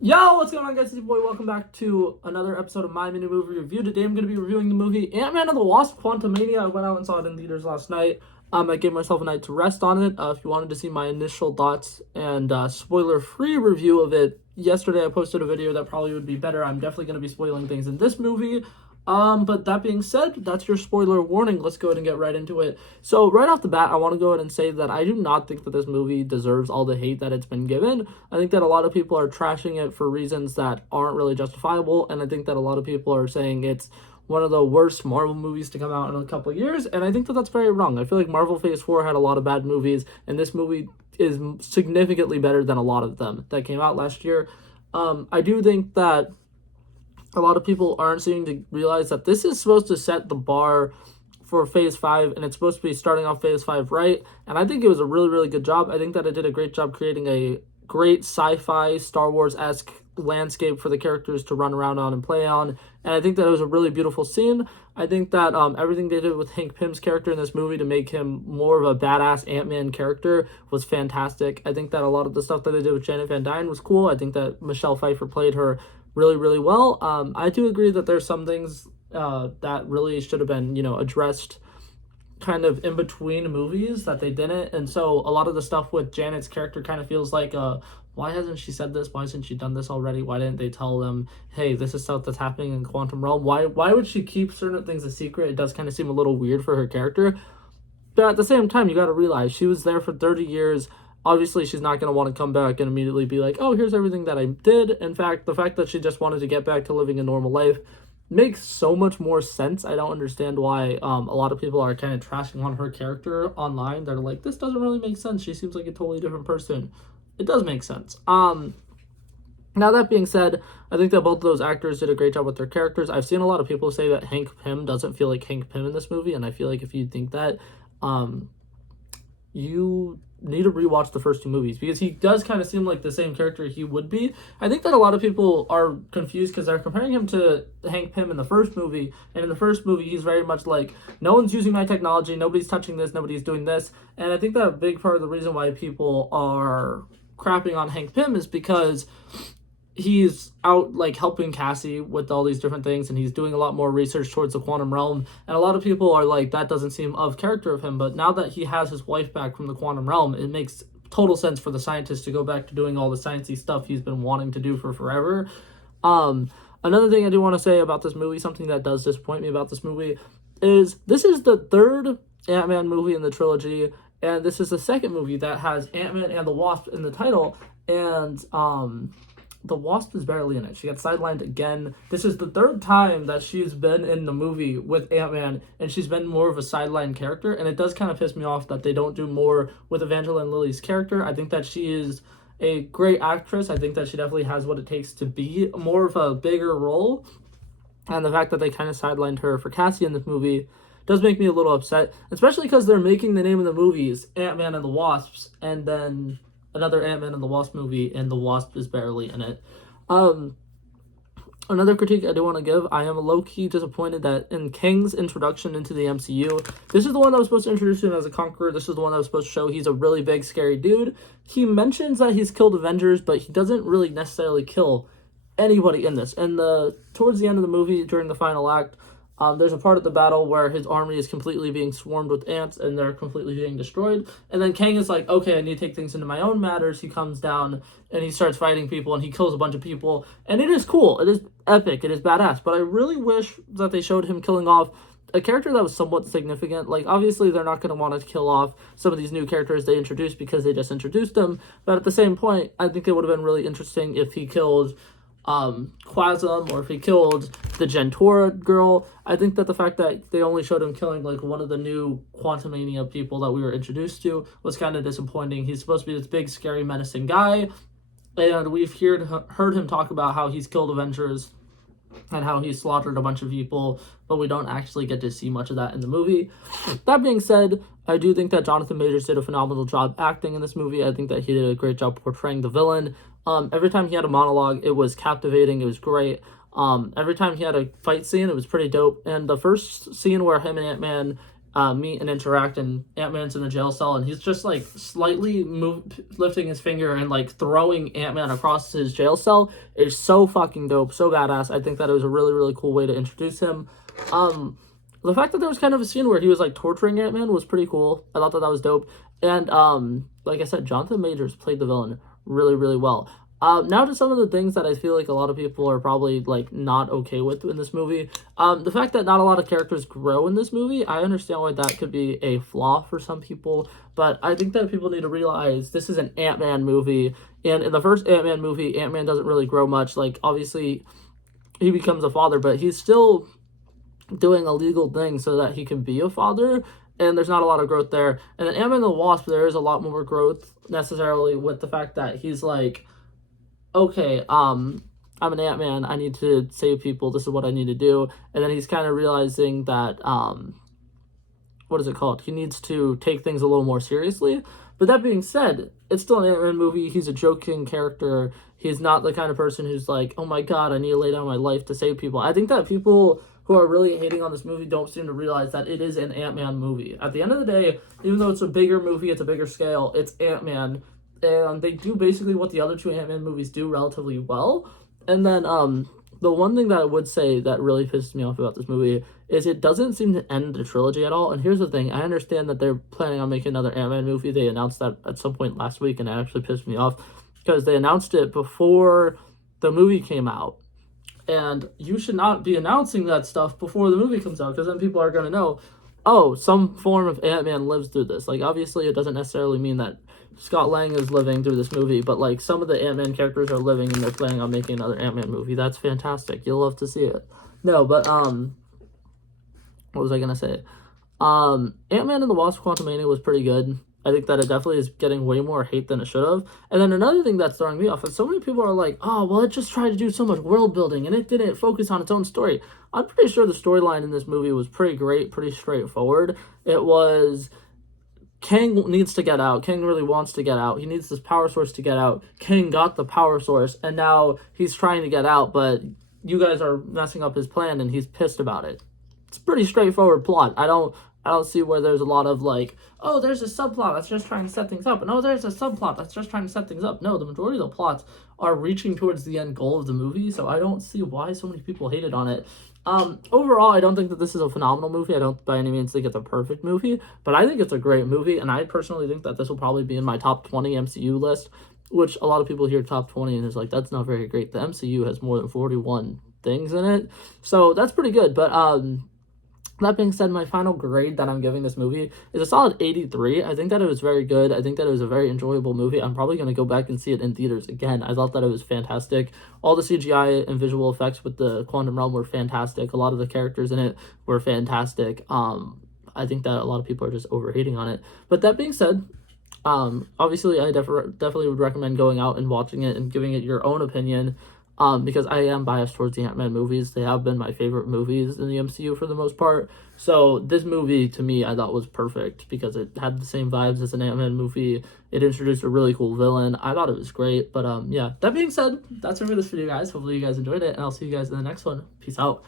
Yo, what's going on, guys? It's your boy. Welcome back to another episode of my mini movie review. Today, I'm going to be reviewing the movie Antman and the Wasp: Quantummania. I went out and saw it in theaters last night. I gave myself a night to rest on it. If you wanted to see my initial thoughts and spoiler-free review of it, yesterday I posted a video that probably would be better. I'm definitely going to be spoiling things in this movie. But that being said, that's your spoiler warning. Let's go ahead and get right into it. So right off the bat, I want to go ahead and say that I do not think that this movie deserves all the hate that it's been given. I think that a lot of people are trashing it for reasons that aren't really justifiable, and I think that a lot of people are saying it's one of the worst Marvel movies to come out in a couple of years, and I think that that's very wrong. I feel like Marvel Phase 4 had a lot of bad movies, and this movie is significantly better than a lot of them that came out last year. I do think that a lot of people aren't seeming to realize that this is supposed to set the bar for Phase 5, and it's supposed to be starting off Phase 5 right, and I think it was a really, really good job. I think that it did a great job creating a great sci-fi, Star Wars-esque landscape for the characters to run around on and play on, and I think that it was a really beautiful scene. I think that everything they did with Hank Pym's character in this movie to make him more of a badass Ant-Man character was fantastic. I think that a lot of the stuff that they did with Janet Van Dyne was cool. I think that Michelle Pfeiffer played her really, really well. I do agree that there's some things that really should have been, addressed kind of in between movies that they didn't. And so a lot of the stuff with Janet's character kind of feels like, why hasn't she said this? Why hasn't she done this already? Why didn't they tell them, hey, this is stuff that's happening in Quantum Realm? Why would she keep certain things a secret? It does kind of seem a little weird for her character. But at the same time, you got to realize she was there for 30 years. Obviously, she's not going to want to come back and immediately be like, oh, here's everything that I did. In fact, the fact that she just wanted to get back to living a normal life makes so much more sense. I don't understand why a lot of people are kind of trashing on her character online. They're like, this doesn't really make sense. She seems like a totally different person. It does make sense. Now, that being said, I think that both of those actors did a great job with their characters. I've seen a lot of people say that Hank Pym doesn't feel like Hank Pym in this movie, and I feel like if you think that, you need to rewatch the first two movies, because he does kind of seem like the same character he would be. I think that a lot of people are confused because they're comparing him to Hank Pym in the first movie, and in the first movie he's very much like, no one's using my technology, nobody's touching this, nobody's doing this. And I think that a big part of the reason why people are crapping on Hank Pym is because he's out like helping Cassie with all these different things, and he's doing a lot more research towards the quantum realm, and a lot of people are like, that doesn't seem of character of him. But now that he has his wife back from the quantum realm, it makes total sense for the scientist to go back to doing all the sciencey stuff he's been wanting to do for forever. Another thing I do want to say about this movie, something that does disappoint me about this movie, is this is the third Ant-Man movie in the trilogy, and this is the second movie that has Ant-Man and the Wasp in the title, and the Wasp is barely in it. She got sidelined again. This is the third time that she's been in the movie with Ant-Man, and she's been more of a sideline character, and it does kind of piss me off that they don't do more with Evangeline Lilly's character. I think that she is a great actress. I think that she definitely has what it takes to be more of a bigger role, and the fact that they kind of sidelined her for Cassie in this movie does make me a little upset, especially because they're making the name of the movies Ant-Man and the Wasps, and then another Ant-Man and the Wasp movie, and the Wasp is barely in it. Another critique I do want to give, I am low-key disappointed that in Kang's introduction into the MCU, this is the one that was supposed to introduce him as a conqueror. This is the one that was supposed to show he's a really big, scary dude. He mentions that he's killed Avengers, but he doesn't really necessarily kill anybody in this. And towards the end of the movie, during the final act, there's a part of the battle where his army is completely being swarmed with ants, and they're completely being destroyed. And then Kang is like, okay, I need to take things into my own matters. He comes down, and he starts fighting people, and he kills a bunch of people. And it is cool. It is epic. It is badass. But I really wish that they showed him killing off a character that was somewhat significant. Like, obviously, they're not going to want to kill off some of these new characters they introduced because they just introduced them. But at the same point, I think it would have been really interesting if he killed Quasm, or if he killed the Gentora girl. I think that the fact that they only showed him killing like one of the new Quantummania people that we were introduced to was kind of disappointing. He's supposed to be this big, scary, menacing guy, and we've heard him talk about how he's killed Avengers and how he slaughtered a bunch of people, but we don't actually get to see much of that in the movie. That being said, I do think that Jonathan Majors did a phenomenal job acting in this movie. I think that he did a great job portraying the villain. Every time he had a monologue, it was captivating. It was great. Every time he had a fight scene, it was pretty dope. And the first scene where him and Ant-Man meet and interact, and Ant-Man's in the jail cell, and he's just like slightly lifting his finger and like throwing Ant-Man across his jail cell is so fucking dope, so badass. I think that it was a really, really cool way to introduce him. The fact that there was kind of a scene where he was like torturing Ant-Man was pretty cool. I thought that was dope. And like I said, Jonathan Majors played the villain really, really well. Now to some of the things that I feel like a lot of people are probably like not okay with in this movie. The fact that not a lot of characters grow in this movie, I understand why that could be a flaw for some people, but I think that people need to realize this is an Ant-Man movie, and in the first Ant-Man movie, Ant-Man doesn't really grow much. Like, obviously, he becomes a father, but he's still doing a legal thing so that he can be a father, and there's not a lot of growth there. And then Antman and the Wasp, there is a lot more growth necessarily with the fact that he's like, okay, I'm an Ant-Man, I need to save people, this is what I need to do. And then he's kind of realizing that, what is it called? He needs to take things a little more seriously. But that being said, it's still an Ant-Man movie. He's a joking character. He's not the kind of person who's like, oh my god, I need to lay down my life to save people. I think that people who are really hating on this movie don't seem to realize that it is an Ant-Man movie. At the end of the day, even though it's a bigger movie, it's a bigger scale, it's Ant-Man. And they do basically what the other two Ant-Man movies do relatively well. And then the one thing that I would say that really pisses me off about this movie is it doesn't seem to end the trilogy at all. And here's the thing, I understand that they're planning on making another Ant-Man movie. They announced that at some point last week, and it actually pissed me off because they announced it before the movie came out. And you should not be announcing that stuff before the movie comes out, because then people are going to know, oh, some form of Ant-Man lives through this. Like, obviously, it doesn't necessarily mean that Scott Lang is living through this movie, but, like, some of the Ant-Man characters are living, and they're planning on making another Ant-Man movie. That's fantastic. You'll love to see it. No, but, what was I going to say? Ant-Man and the Wasp: Quantummania was pretty good. I think that it definitely is getting way more hate than it should have. And then another thing that's throwing me off is so many people are like, oh, well, it just tried to do so much world building and it didn't focus on its own story. I'm pretty sure the storyline in this movie was pretty great, pretty straightforward. It was, Kang needs to get out. Kang really wants to get out. He needs this power source to get out. Kang got the power source, and now he's trying to get out, but you guys are messing up his plan, and he's pissed about it. It's a pretty straightforward plot. I don't see where there's a lot of like, oh, there's a subplot that's just trying to set things up, and oh, there's a subplot that's just trying to set things up. No, the majority of the plots are reaching towards the end goal of the movie, so I don't see why so many people hated on it. Overall, I don't think that this is a phenomenal movie. I don't by any means think it's a perfect movie, but I think it's a great movie, and I personally think that this will probably be in my top 20 MCU list, which a lot of people hear top 20 and is like, that's not very great. The MCU has more than 41 things in it, so that's pretty good. But that being said, my final grade that I'm giving this movie is a solid 83. I think that it was very good. I think that it was a very enjoyable movie. I'm probably going to go back and see it in theaters again. I thought that it was fantastic. All the CGI and visual effects with the quantum realm were fantastic. A lot of the characters in it were fantastic. I think that a lot of people are just overhating on it. But that being said, obviously I definitely would recommend going out and watching it and giving it your own opinion. Because I am biased towards the Ant-Man movies. They have been my favorite movies in the MCU for the most part. So this movie, to me, I thought was perfect because it had the same vibes as an Ant-Man movie. It introduced a really cool villain. I thought it was great. But yeah, that being said, that's it for this video, guys. Hopefully you guys enjoyed it, and I'll see you guys in the next one. Peace out.